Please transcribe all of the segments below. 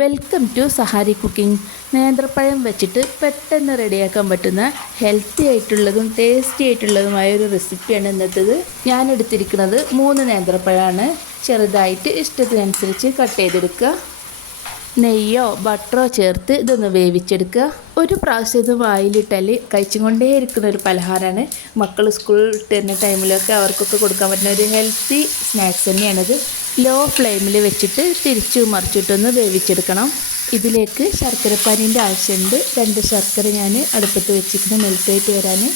Welcome to Sahari cooking നേന്ത്രപ്പഴം വെച്ചിട്ട് പെട്ടെന്ന് റെഡിയാക്കാൻ പറ്റുന്ന ഹെൽത്തി ആയിട്ടുള്ളതും ടേസ്റ്റി ആയിട്ടുള്ളതുമായ ഒരു റെസിപ്പിയാണ് ഇന്നത്തേത്. ഞാൻ എടുത്തിരിക്കുന്നത് മൂന്ന് നേന്ത്രപ്പഴമാണ് ചെറുതായിട്ട് ഇഷ്ടത്തിനനുസരിച്ച് കട്ട് ചെയ്തെടുക്കുക. നെയ്യോ ബട്ടറോ ചേർത്ത് ഇതൊന്ന് വേവിച്ചെടുക്കുക. ഒരു പ്രാവശ്യം ഇത് വായിലിട്ടാൽ കഴിച്ചുകൊണ്ടേ ഇരിക്കുന്ന ഒരു പലഹാരമാണ്. മക്കൾ സ്കൂൾ തരുന്ന ടൈമിലൊക്കെ അവർക്കൊക്കെ കൊടുക്കാൻ പറ്റുന്ന ഒരു ഹെൽത്തി സ്നാക്സ് തന്നെയാണിത്. ലോ ഫ്ലെയിമിൽ വെച്ചിട്ട് തിരിച്ചു മറിച്ചിട്ടൊന്ന് വേവിച്ചെടുക്കണം. ഇതിലേക്ക് ശർക്കരപ്പാനിന്റെ ആവശ്യമുണ്ട്. രണ്ട് ശർക്കര ഞാൻ അടുപ്പത്ത് വെച്ചിരിക്കുന്ന. മെൽറ്റായിട്ട് വരാൻ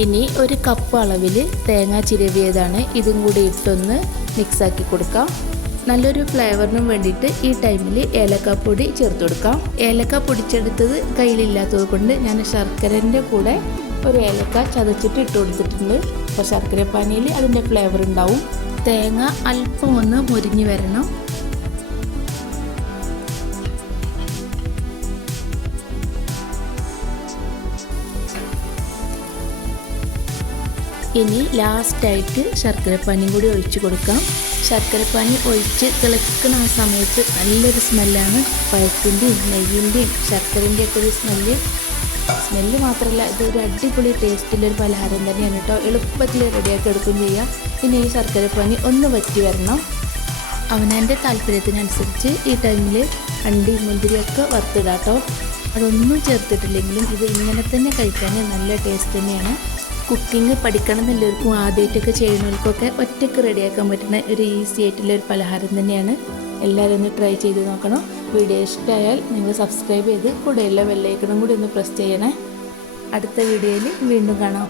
ഇനി ഒരു കപ്പ് അളവിൽ തേങ്ങ ചിരവിയതാണ്. ഇതും കൂടി ഇട്ടൊന്ന് മിക്സാക്കി കൊടുക്കാം. നല്ലൊരു ഫ്ലേവറിനും വേണ്ടിയിട്ട് ഈ ടൈമിൽ ഏലക്കാപ്പൊടി ചേർത്ത് കൊടുക്കാം. ഏലക്ക പൊടിച്ചെടുത്തത് കയ്യിലില്ലാത്തത് കൊണ്ട് ഞാൻ ശർക്കരന്റെ കൂടെ ഒരു ഏലക്ക ചതച്ചിട്ട് ഇട്ട് കൊടുത്തിട്ടുണ്ട്. അപ്പോൾ ശർക്കര പാനിയിൽ അതിന്റെ ഫ്ലേവർ ഉണ്ടാവും. തേങ്ങ അല്പം ഒന്ന് മുരിഞ്ഞ് വരണം. ഇനി ലാസ്റ്റായിട്ട് ശർക്കരപ്പാനിയും കൂടി ഒഴിച്ച് കൊടുക്കാം. ശർക്കരപ്പാനി ഒഴിച്ച് തിളക്കുന്ന ആ സമയത്ത് നല്ലൊരു സ്മെല്ലാണ് പഴത്തിന്റെയും നെയ്യിന്റെയും ശർക്കരന്റെ ഒക്കെ ഒരു സ്മെല്ല് സ്മെല്ല് മാത്രമല്ല ഇതൊരു അടിപൊളി ടേസ്റ്റിലൊരു പലഹാരം തന്നെയാണ് കേട്ടോ. എളുപ്പത്തിൽ റെഡിയാക്കി എടുക്കുകയും ചെയ്യാം. പിന്നെ ഈ ശർക്കരപ്പാനി ഒന്ന് വറ്റി വരണം. അവനവന്റെ താല്പര്യത്തിനനുസരിച്ച് ഈ ടൈമിൽ അണ്ടി മുന്തിരിയൊക്കെ വറുത്തിടാം കേട്ടോ. അതൊന്നും ചേർത്തിട്ടില്ലെങ്കിലും ഇത് ഇങ്ങനെ തന്നെ കഴിക്കാൻ നല്ല ടേസ്റ്റ് തന്നെയാണ്. കുക്കിംഗ് പഠിക്കണം എന്നുള്ളവർക്കും ആദ്യമായിട്ടൊക്കെ ചെയ്യുന്നവർക്കൊക്കെ ഒറ്റയ്ക്ക് റെഡിയാക്കാൻ പറ്റുന്ന ഒരു ഈസി ആയിട്ടുള്ള ഒരു പലഹാരം തന്നെയാണ്. എല്ലാവരും ഒന്ന് ട്രൈ ചെയ്ത് നോക്കണം. വീഡിയോ ഇഷ്ടമായാൽ നിങ്ങൾ സബ്സ്ക്രൈബ് ചെയ്ത് കൂടെയുള്ള ബെല്ലൈക്കണും കൂടി ഒന്ന് പ്രസ് ചെയ്യണേ. അടുത്ത വീഡിയോയിൽ വീണ്ടും കാണാം.